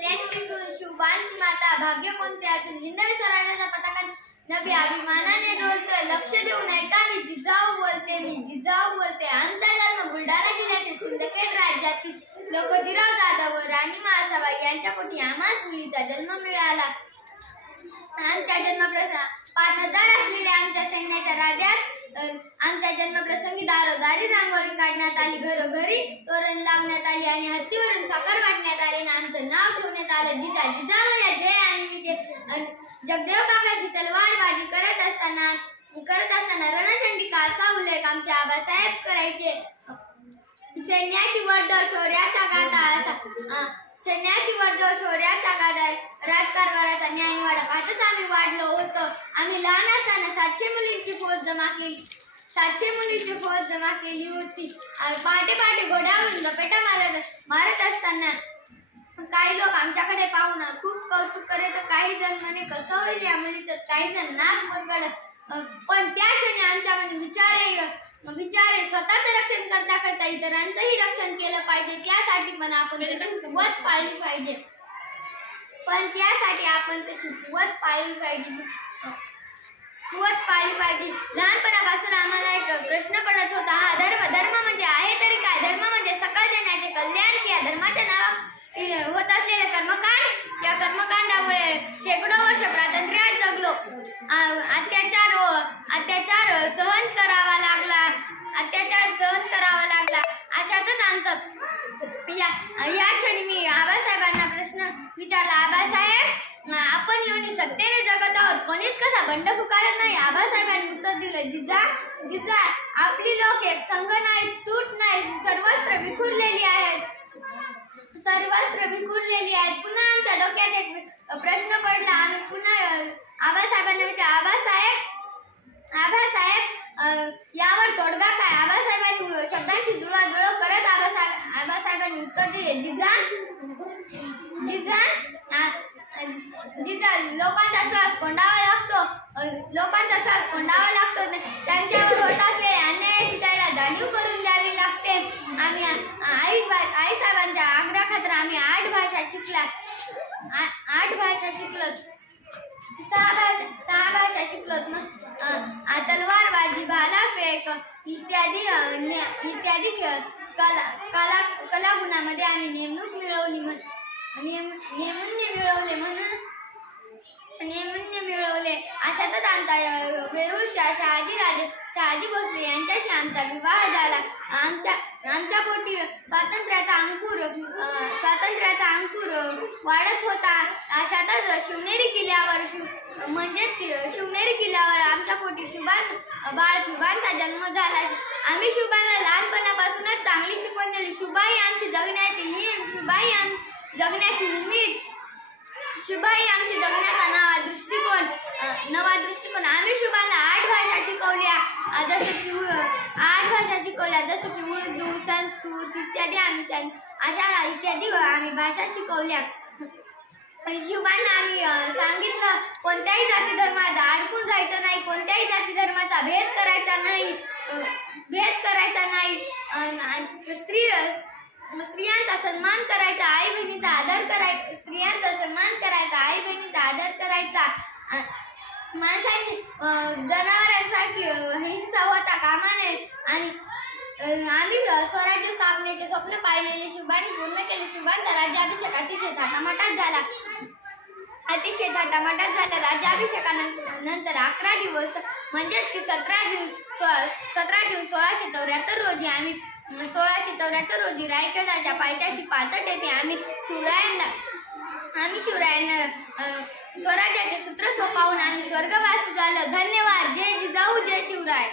भोसल्यांची सून शिवबांची माता भाग्य कोणते असून हिंदवी स्वराज्याच्या पताकात नभी अभिमानाने डोलतोय. लक्ष देऊन ऐका मी जिजाऊ बोलते. आमचा जन्म बुलढाणा जिल्ह्यातील सिंदखेड राज्यातील लोकोजीराव जाधव व राणी म्हाळसाबाई यांच्या पोटी आम्हास मुलीचा जन्म मिळाला. आमच्या जन्मप्रसंगी 5000 असलेल्या आमच्या सैन्याच्या राज्यात आमच्या जन्मप्रसंगी दारोदारी रांगोळी काढण्यात आली, घरोघरी तोरण लावण्यात आली आणि हत्तीवरून साखर वाटण्यात आली. आमचं नाव ठेवण्यात आलं जिजा. जिजामाया जय आणि विजय. जगदेव काकाशी तलवारबाजी करत असताना रणचंडिका असा उल्लेख आमचे आबासाहेब करायचे. सैन्याची वर्दळ शौर्याचा गाथा राजकारभाराचा न्यायवाडा पाहतच आम्ही वाढलो होतो. आम्ही लहान असताना 700 मुलींची फौज जमा केली होती. पहाटे घोड्यावरून लपेटा मारत असताना काही लोक आमच्याकडे पाहून खूप कौतुक करत. काही जण म्हणे कसं होईल या मुलीचं, काही जण नाक मुरगळ. पण त्या क्षणी आमच्यामध्ये विचारे स्वतःचं रक्षण करता इतरांचंही रक्षण केलं पाहिजे. त्यासाठी पण आपण तशी कुवत पाळली पाहिजे. लहानपणापासून आम्हाला एक प्रश्न पडत होता, हा धर्म म्हणजे आहे तरी काय? धर्म म्हणजे सकल जनाचे कल्याण की या धर्माच्या नावात होत असलेले कर्मकांड? या कर्मकांडामुळे शेकडो वर्ष स्वातंत्र्यात जगलो. अत्याचार सहन करावा लागला. अशातच आमचं या क्षणी मी आबासाहेबांना प्रश्न विचारला, आबासाहेब आपण योनी सत्तेने जगत आहोत, कोणीच कसा बंड पुकारत नाही. आबासाहेबांनी उत्तर दिलं, जिजा आपली लोक एक संघ नाही, तूट नाही, सर्वत्र विखुरलेली आहेत. पुन्हा आमच्या डोक्यात एक प्रश्न पडला. आम्ही पुन्हा आबासाहेबांना विचारला, आबासाहेब यावर तोडगा काय? आबासाहेबांनी शब्दांची जुळवाजुळव करत आबासाहेबांनी उत्तर दिले, जिजा लोकांचा श्वास कोंडावा लागतो. त्यांच्यावर होत असलेल्या अन्यायाची त्याला जाणीव करून द्यावी लागते. आम्ही आईसाहेबांच्या आग्रहाखातर आम्ही 8 भाषा शिकलो. 6 भाषा शिकलो. तलवारबाजी, भालाफेक इत्यादी कलागुणामध्ये आम्ही नैपुण्य मिळवले. अशातच आमचा वेरूळच्या शहाजी भोसले यांच्याशी आमचा विवाह झाला. आमच्या पोटी स्वातंत्र्याचा अंकुर वाढत होता. अशातच शिवनेरी किल्ल्यावर आमच्या पोटी शिवबांचा जन्म झाला. आम्ही शिवबाला लहानपणापासूनच चांगली शिकवण दिली. शिवबाई आमची जगण्याची हिंम, शिवबाई जगण्याची उमेद, शिवबाई आमची जगण्याचा नवा दृष्टिकोन. आम्ही शिवबाला 8 भाषा शिकवल्या, जसं की उर्दू, संस्कृत इत्यादी आम्ही भाषा शिकवल्या. शिवबांना आम्ही सांगितलं, कोणत्याही जाती धर्मात अडकून राहायचं नाही, कोणत्याही जाती धर्माचा भेद करायचा नाही. स्त्रियांचा सन्मान करायचा, आई बहिणीचा आदर करायचा. माणसाची जनावरांसारखी हिंसा होता कामा नये. आणि आम्ही स्वराज्य स्थापनेचे स्वप्न पाहिलेले शिवबांनी पूर्ण केले. शिवबांचा राज्याभिषेक अतिशय थाटामाटात झाला. राज्याभिषेकानंतर 11 दिवस म्हणजेच की 17 जून 1674 रोजी रायगडाच्या पायथ्याशी पाचट येथे आम्ही शिवरायांना स्वराज्याचे सूत्र सोपावून आम्ही स्वर्गवासी झालो. धन्यवाद. जय जिजाऊ, जय शिवराय.